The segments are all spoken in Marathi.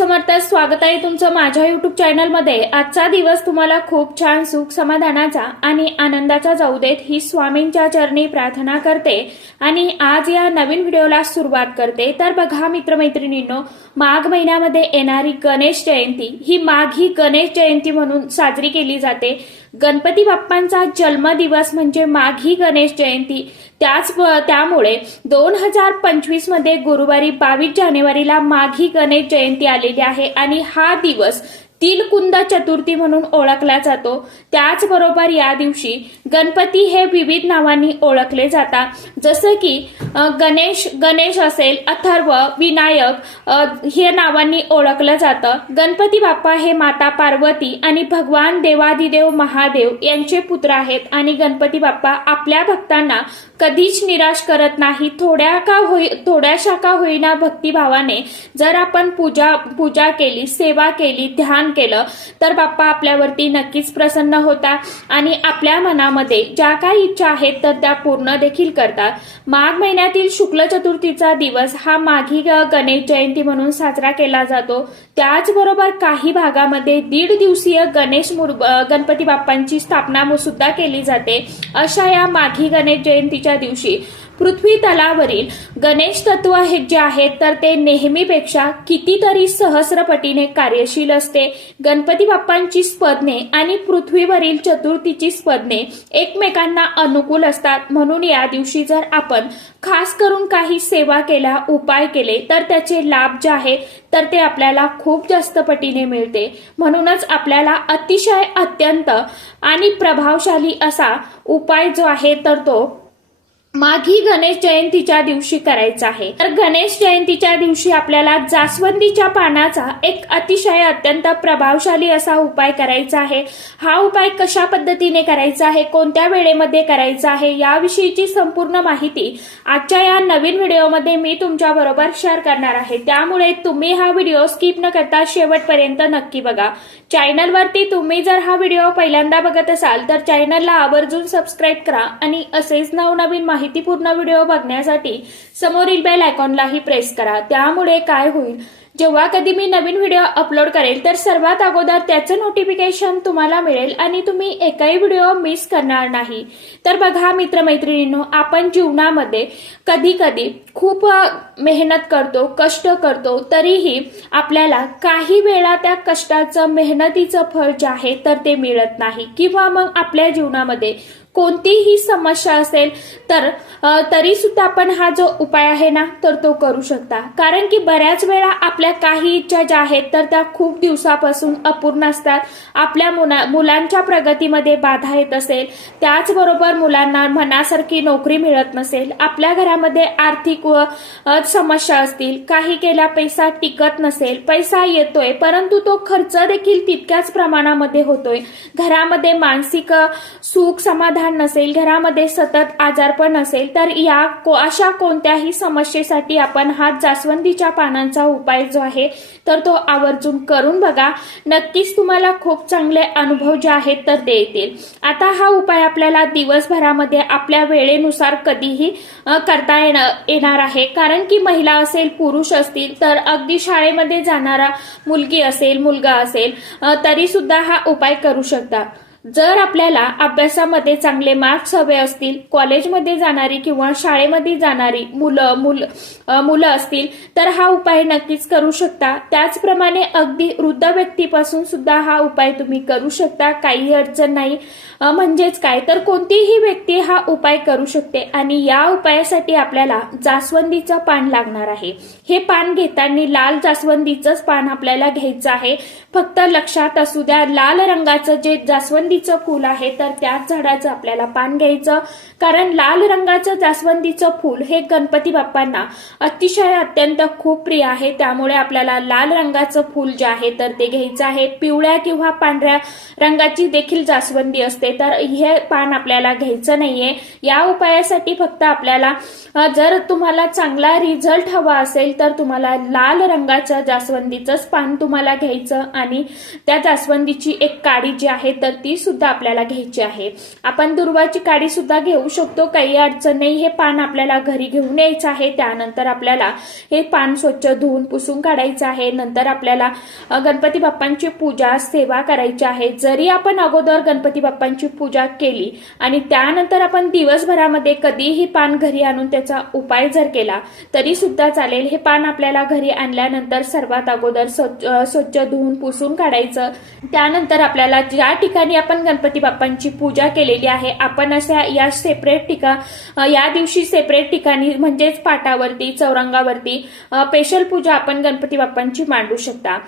समर्थ, स्वागत आहे तुमचं माझ्या युट्यूब चॅनलमध्ये। आजचा दिवस तुम्हाला खूप छान सुख समाधानाचा आणि आनंदाचा जाऊ देत ही स्वामींच्या चरणी प्रार्थना करते आणि आज या नवीन व्हिडिओला सुरुवात करते। तर बघा मित्रमैत्रिणींनो, माघ महिन्यामध्ये येणारी गणेश जयंती ही माघी गणेश जयंती म्हणून साजरी केली जाते। गणपती बाप्पांचा जन्मदिवस म्हणजे माघी गणेश जयंती। त्यामुळे 2025 मध्ये गुरुवारी 22 जानेवारीला माघी गणेश जयंती आलेली आहे आणि हा दिवस तिलकुंद चतुर्थी म्हणून ओळखला जातो। त्याचबरोबर या दिवशी गणपती हे विविध नावांनी ओळखले जातात, जसं की गणेश असेल, अथर्व, विनायक हे नावांनी ओळखलं जातं। गणपती बाप्पा हे माता पार्वती आणि भगवान देवादिदेव महादेव यांचे पुत्र आहेत आणि गणपती बाप्पा आपल्या भक्तांना कधीच निराश करत नाही। थोड्याशा का होईना भक्तिभावाने जर आपण पूजा केली, सेवा केली, ध्यान केलं तर बाप्पा आपल्यावरती नक्कीच प्रसन्न होतात आणि आपल्या मनामध्ये ज्या काही इच्छा आहेत तर त्या पूर्ण देखील करतात। माघ महिन्यातील शुक्ल चतुर्थीचा दिवस हा माघी गणेश जयंती म्हणून साजरा केला जातो। त्याचबरोबर काही भागामध्ये 1.5 दिवसीय गणपती बाप्पांची स्थापना सुद्धा केली जाते। अशा या माघी गणेश जयंतीच्या दिवशी पृथ्वी तलावरील गणेश तत्व हे जे आहेत तर ते नेहमीपेक्षा कितीतरी सहस्रपटीने कार्यशील असते। गणपती बाप्पांची स्पंदने आणि पृथ्वीवरील चतुर्थीची स्पंदने एकमेकांना अनुकूल असतात, म्हणून या दिवशी जर आपण खास करून काही सेवा केल्या, उपाय केले तर त्याचे लाभ जे आहेत तर ते आपल्याला खूप जास्त पटीने मिळते। म्हणूनच आपल्याला अतिशय अत्यंत आणि प्रभावशाली असा उपाय जो आहे तर तो माघी गणेश जयंतीच्या दिवशी करायचा आहे। तर गणेश जयंतीच्या दिवशी आपल्याला जास्वंदीच्या पानाचा एक अतिशय अत्यंत प्रभावशाली असा उपाय करायचा आहे। हा उपाय कशा पद्धतीने करायचा आहे, कोणत्या वेळेमध्ये करायचा आहे, याविषयीची संपूर्ण माहिती आजच्या या नवीन व्हिडिओमध्ये मी तुमच्या बरोबर शेअर करणार आहे। त्यामुळे तुम्ही हा व्हिडिओ स्किप न करता शेवटपर्यंत नक्की बघा। चॅनलवरती तुम्ही जर हा व्हिडिओ पहिल्यांदा बघत असाल तर चॅनलला आवर्जून सबस्क्राईब करा आणि असेच नवनवीन माहितीपूर्ण व्हिडिओ बघण्यासाठी समोरील बेल आयकॉनलाही प्रेस करा। त्यामुळे काय होईल, जेव्हा कधी मी नवीन व्हिडिओ अपलोड करेल तर सर्वात अगोदर त्याचं नोटिफिकेशन तुम्हाला मिळेल आणि तुम्ही एकही व्हिडिओ मिस करणार नाही। तर बघा मित्रमैत्रिणींनो, आपण जीवनामध्ये कधी कधी खूप मेहनत करतो, कष्ट करतो, तरीही आपल्याला काही वेळा त्या कष्टाचं, मेहनतीचं फळ जे आहे तर ते मिळत नाही, किंवा मग आपल्या जीवनामध्ये कोणतीही समस्या असेल तर तरी सुद्धा आपण हा जो उपाय आहे ना तर तो करू शकता। कारण की बऱ्याच वेळा आपल्या काही इच्छा ज्या आहेत तर त्या खूप दिवसापासून अपूर्ण असतात। आपल्या मुलांच्या प्रगतीमध्ये बाधा येत असेल, त्याचबरोबर मुलांना मनासारखी नोकरी मिळत नसेल, आपल्या घरामध्ये आर्थिक समस्या असतील, काही केला पैसा टिकत नसेल, पैसा येतोय परंतु तो खर्च देखील तितक्याच प्रमाणामध्ये होतोय, घरामध्ये मानसिक सुख समाधान नसेल, घरामध्ये सतत आजारपण असेल, तर अशा कोणत्याही समस्येसाठी आपण हा जास्वंदीच्या पानांचा उपाय जो आहे तर तो आवर्जून करून बघा। नक्कीच तुम्हाला खूप चांगले अनुभव जे आहेत तर ते येतील। आता हा उपाय आपल्याला दिवसभरामध्ये आपल्या वेळेनुसार कधीही करता येणार आहे, कारण की महिला असेल, पुरुष असतील, तर अगदी शाळेमध्ये जाणारा मुलगी असेल, मुलगा असेल तरी सुद्धा हा उपाय करू शकता। जर आपल्याला अभ्यासामध्ये चांगले मार्क्स हवे असतील, कॉलेजमध्ये जाणारी किंवा शाळेमध्ये जाणारी मुलं असतील तर हा उपाय नक्कीच करू शकता। त्याचप्रमाणे अगदी वृद्ध व्यक्तीपासून सुद्धा हा उपाय तुम्ही करू शकता, काही अडचण नाही। म्हणजेच काय तर कोणतीही व्यक्ती हा उपाय करू शकते आणि या उपायासाठी आपल्याला जास्वंदीचं पान लागणार आहे। हे पान घेताना लाल जास्वंदीचंच पान आपल्याला घ्यायचं आहे। फक्त लक्षात असू द्या, लाल रंगाचं जे जास्वंदीचं फूल आहे तर त्याच झाडाचं आपल्याला पान घ्यायचं, कारण लाल रंगाचं जास्वंदीचं फूल हे गणपती बाप्पांना अतिशय अत्यंत खूप प्रिय आहे। त्यामुळे आपल्याला लाल रंगाचं फूल जे आहे तर ते घ्यायचं आहे। पिवळ्या किंवा पांढऱ्या रंगाची देखील जास्वंदी असते तर हे पान आपल्याला घ्यायचं नाहीये। या उपायासाठी फक्त आपल्याला जर तुम्हाला चांगला रिझल्ट हवा असेल तर तुम्हाला लाल रंगाचं जास्वंदीचंच पान तुम्हाला घ्यायचं आणि त्या जास्वंदीची एक काडी जी आहे तर ती सुद्धा आपल्याला घ्यायची आहे। आपण दुर्वाची काडी सुद्धा घेऊ शकतो, काही अडचण नाही। हे पान आपल्याला घरी घेऊन यायचं आहे। त्यानंतर आपल्याला हे पान स्वच्छ धुवून पुसून काढायचं आहे। नंतर आपल्याला गणपती बाप्पांची पूजा सेवा करायची आहे। जरी आपण अगोदर गणपती बाप्पांची पूजा केली आणि त्यानंतर आपण दिवसभरामध्ये कधीही पान घरी आणून त्याचा उपाय जर केला तरी सुद्धा चालेल। हे पान आपल्याला घरी आणल्यानंतर सर्वात अगोदर स्वच्छ धुवून पुसून काढायचं। त्यानंतर आपल्याला ज्या ठिकाणी आपण गणपती बाप्पांची पूजा केलेली आहे आपण अशा या दिवशी सेपरेट ठिकाणी म्हणजेच पाटावरती चौरंगावरती स्पेशल पूजा आपण गणपती बाप्पांची मांडू शकता।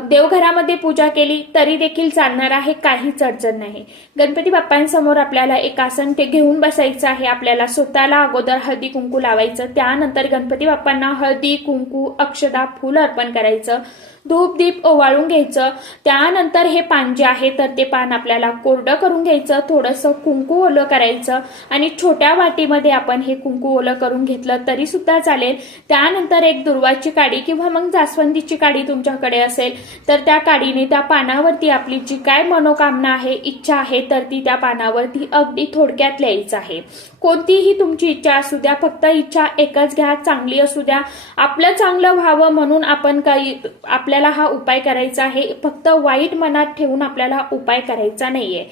देवघरामध्ये पूजा केली तरी देखील चालणार आहे, काहीच अडचण नाही। गणपती बाप्पांसमोर आपल्याला एक आसन ते घेऊन बसायचं आहे। आपल्याला स्वतःला अगोदर हळदी कुंकू लावायचं, त्यानंतर गणपती बाप्पांना हळदी कुंकू अक्षदा फूल अर्पण करायचं, धूप दीप ओवाळून घ्यायचं। त्यानंतर हे पान जे आहे तर ते पान आपल्याला कोरडं करून घ्यायचं, थोडंसं कुंकू ओलं करायचं आणि छोट्या वाटीमध्ये आपण हे कुंकू ओलं करून घेतलं तरी सुद्धा चालेल। त्यानंतर एक दुर्वाची काडी किंवा मग जास्वंदीची काडी तुमच्याकडे असेल तर त्या काडीने त्या पानावरती आपली जी काय मनोकामना आहे, इच्छा आहे तर ती त्या पानावरती अगदी थोडक्यात लिहायचं आहे। कोणतीही तुमची इच्छा असू द्या, फक्त इच्छा एकच घ्या, चांगली असू द्या, आपलं चांगलं व्हावं म्हणून आपण आपल्याला हा उपाय करायचा आहे। फक्त वाईट मनात ठेवून आपल्याला उपाय करायचा नाहीये।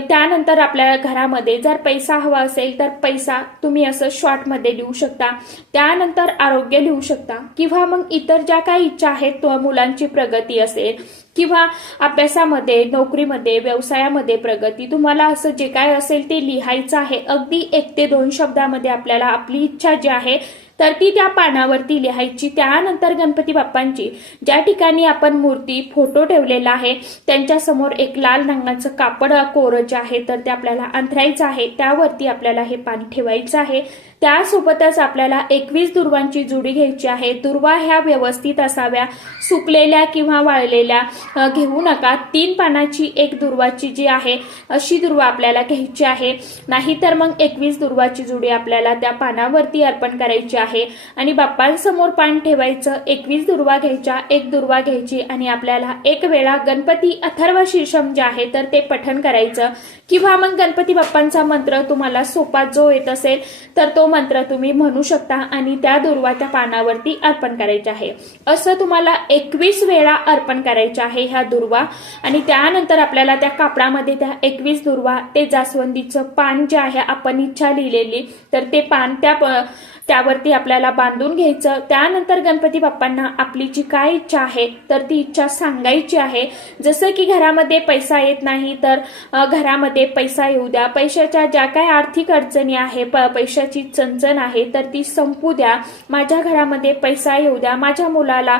त्यानंतर आपल्या घरामध्ये जर पैसा हवा असेल तर पैसा तुम्ही असं शॉर्ट मध्ये लिहू शकता। त्यानंतर आरोग्य लिहू शकता किंवा मग इतर ज्या काही इच्छा आहेत, मुलांची प्रगती असेल किंवा अभ्यासामध्ये, नोकरीमध्ये, व्यवसायामध्ये प्रगती, तुम्हाला असं जे काय असेल ते लिहायचं आहे। अगदी 1 ते 2 शब्दामध्ये आपल्याला आपली इच्छा जी आहे तर ती त्या पानावरती लिहायची। त्यानंतर गणपती बाप्पांची ज्या ठिकाणी आपण मूर्ती फोटो ठेवलेला आहे त्यांच्या समोर एक लाल रंगाचं कापड कोरं जे आहे तर ते आपल्याला अंथरायचं आहे, त्यावरती आपल्याला हे पान ठेवायचं आहे। त्यासोबतच आपल्याला 21 दुर्वांची जुडी घ्यायची आहे। दुर्वा ह्या व्यवस्थित असाव्या, सुकलेल्या किंवा वाळलेल्या घेऊ नका। 3 पानाची एक दुर्वाची जी आहे अशी दुर्वा आपल्याला घ्यायची आहे, नाहीतर मग 21 दुर्वाची जुडी आपल्याला त्या पानावरती अर्पण करायची आहे आणि बाप्पांसमोर पान ठेवायचं। 21 दुर्वा घ्यायच्या, एक दुर्वा घ्यायची आणि आपल्याला एक वेळा गणपती अथर्व शीर्षम जे आहे तर ते पठण करायचं किंवा मग गणपती बाप्पांचा मंत्र तुम्हाला सोपा जो येत असेल तर तो मंत्र तुम्ही म्हणू शकता आणि त्या दुर्वा त्या पानावरती अर्पण करायच्या आहे। असं तुम्हाला 21 वेळा अर्पण करायच्या आहे ह्या दुर्वा आणि त्यानंतर आपल्याला त्या कापडामध्ये त्या 21 दुर्वा, ते जास्वंदीचं पान जे आहे आपण इच्छा लिहिलेली तर ते पान त्यावरती आपल्याला बांधून घ्यायचं। त्यानंतर गणपती बाप्पांना आपली जी काय इच्छा आहे तर ती इच्छा सांगायची आहे। जसं की घरामध्ये पैसा येत नाही तर घरामध्ये पैसा येऊ द्या, पैशाच्या ज्या काय आर्थिक अडचणी आहे, पैशाची चणचण आहे तर ती संपू द्या, माझ्या घरामध्ये पैसा येऊ द्या, माझ्या मुलाला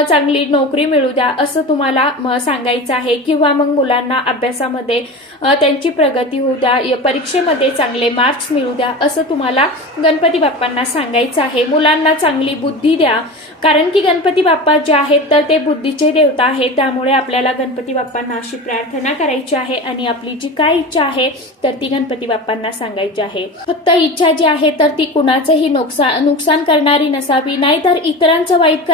चांगली नोकरी मिळू द्या, असं तुम्हाला सांगायचं आहे। किंवा मग मुलांना अभ्यासामध्ये त्यांची प्रगती होऊ द्या, परीक्षेमध्ये चांगले मार्क्स मिळू द्या, असं तुम्हाला गणपती बाप्पांना सांगायचं आहे। मुलांना चांगली बुद्धी द्या, कारण की गणपती बाप्पा जे आहेत तर ते बुद्धीचे देवता आहे, त्यामुळे आपल्याला गणपती बाप्पांना अशी प्रार्थना करायची आहे आणि आपली जी काय इच्छा आहे तर ती गणपती बाप्पांना सांगायची आहे। फक्त इच्छा जी आहे तर ती कुणाचंही नुकसान करणारी नसावी, नाहीतर इतरांचं वाईट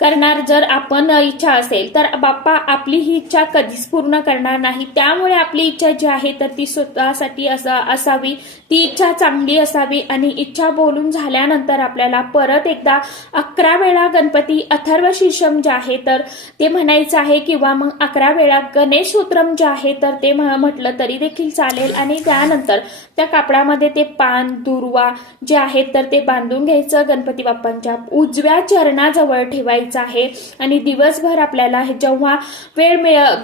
करणार जर आपण इच्छा असेल तर बाप्पा आपली ही इच्छा कधीच पूर्ण करणार नाही। त्यामुळे आपली इच्छा जी आहे तर ती स्वतःसाठी असावी, ती इच्छा चांगली असावी आणि इच्छा बोलून झाल्यानंतर आपल्याला परत एकदा 11 वेळा गणपती अथर्व शीर्षम जे आहे तर ते म्हणायचं आहे किंवा मग 11 वेळा गणेश स्तोत्रम जे आहे तर ते म्हटलं तरी देखील चालेल आणि त्यानंतर त्या कापडामध्ये ते पान दुर्वा जे आहेत तर ते बांधून घ्यायचं, गणपती बाप्पांच्या उजव्या चरणाजवळ ठेवायचं आहे आणि दिवसभर आपल्याला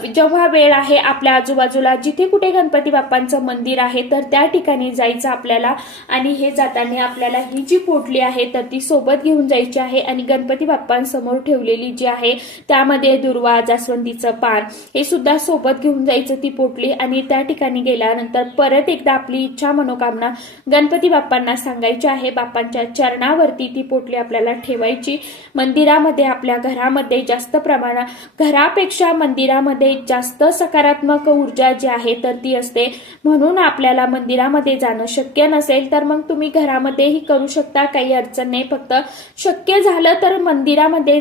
जेव्हा वेळ आहे आपल्या आजूबाजूला जिथे कुठे गणपती बाप्पांचं मंदिर आहे तर त्या ठिकाणी जायचं आपल्याला आणि हे जाताना आपल्याला ही जी पोटली आहे तर ती सोबत घेऊन जायची आहे आणि गणपती बाप्पांसमोर ठेवलेली जी आहे त्यामध्ये दुर्वा, जास्वंदीचं पान हे सुद्धा सोबत घेऊन जायचं ती पोटली आणि त्या ठिकाणी गेल्यानंतर परत एकदा आपली इच्छा मनोकामना गणपती बाप्पांना सांगायची आहे। बाप्पांच्या चरणावरती ती पोटली आपल्याला ठेवायची। मंदिरामध्ये, आपल्या घरामध्ये जास्त प्रमाणात, घरापेक्षा मंदिरामध्ये जास्त सकारात्मक ऊर्जा जी आहे तर ती असते, म्हणून आपल्याला मंदिरामध्ये जाणं शक्य नसेल तर मग तुम्ही घरामध्येही करू शकता, काही अडचण नाही। फक्त शक्य झालं तर मंदिरामध्ये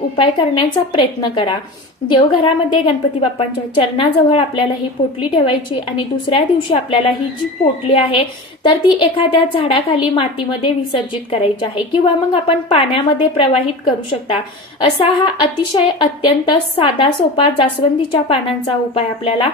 उपाय करण्याचा प्रयत्न करा, देवघरामध्ये गणपती बाप्पांच्या चरणाजवळ आपल्याला ही पोटली ठेवायची आणि दुसऱ्या दिवशी आपल्याला ही जी पोटली आहे तर ती एखाद्या झाडाखाली मातीमध्ये विसर्जित करायची आहे किंवा मग आपण पाण्यामध्ये प्रवाहित करू शकता। असा हा अतिशय अत्यंत साधा सोपा जास्वंदीच्या पानांचा उपाय आपल्याला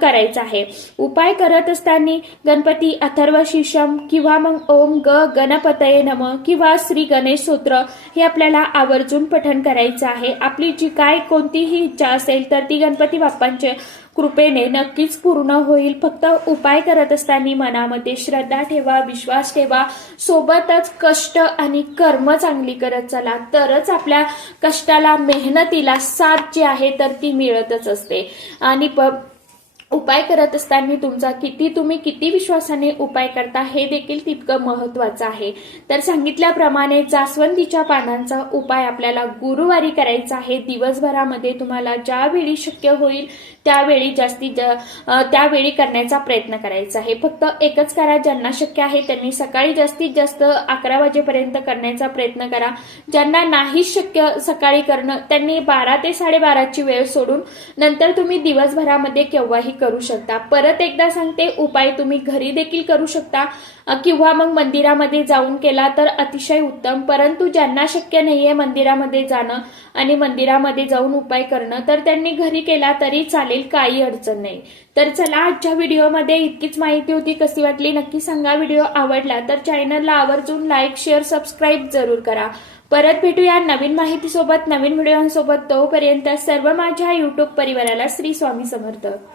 करायचा आहे। उपाय करत असताना गणपती अथर्व शीर्षम किंवा मग ओम गणपतये नमः किंवा श्री गणेश स्तोत्र हे आपल्याला आवर्जून पठण करायचं आहे। आपली जी काय कोणतीही इच्छा असेल तर ती गणपती बाप्पांच्या कृपेने नक्कीच पूर्ण होईल। फक्त उपाय करत असताना मनामध्ये श्रद्धा ठेवा, विश्वास ठेवा, सोबतच कष्ट आणि कर्म चांगली करत चला, तरच आपल्या कष्टाला मेहनतीला साथ जी आहे तर ती मिळतच असते। आणि उपाय करत असताना तुम्ही किती विश्वासाने उपाय करता हे देखील तितकं महत्वाचं आहे। तर सांगितल्याप्रमाणे जास्वंदीच्या पानांचा उपाय आपल्याला गुरुवारी करायचा आहे। दिवसभरामध्ये तुम्हाला ज्यावेळी शक्य होईल त्यावेळी करण्याचा प्रयत्न करायचा आहे। फक्त एकच करा, ज्यांना शक्य आहे त्यांनी सकाळी जास्तीत जास्त 11 वाजेपर्यंत करण्याचा प्रयत्न करा। ज्यांना नाही शक्य सकाळी करणं त्यांनी 12 ते 12:30ची वेळ सोडून नंतर तुम्ही दिवसभरामध्ये केव्हाही करू शकता। परत एकदा सांगते, उपाय तुम्ही घरी देखील करू शकता किंवा मग मंदिरामध्ये जाऊन केला तर अतिशय उत्तम। परंतु ज्यांना शक्य नाहीये मंदिरामध्ये जाणं आणि मंदिरामध्ये जाऊन उपाय करणं तर त्यांनी घरी केला तरी चालेल, काही अडचण नाही। तर चला, आजच्या व्हिडिओमध्ये इतकीच माहिती होती। कशी वाटली नक्की सांगा। व्हिडिओ आवडला तर चॅनलला आवर्जून लाईक, शेअर, सबस्क्राईब जरूर करा। परत भेटूया नवीन माहितीसोबत, नवीन व्हिडिओसोबत। तोपर्यंत सर्व माझ्या युट्यूब परिवाराला श्री स्वामी समर्थ।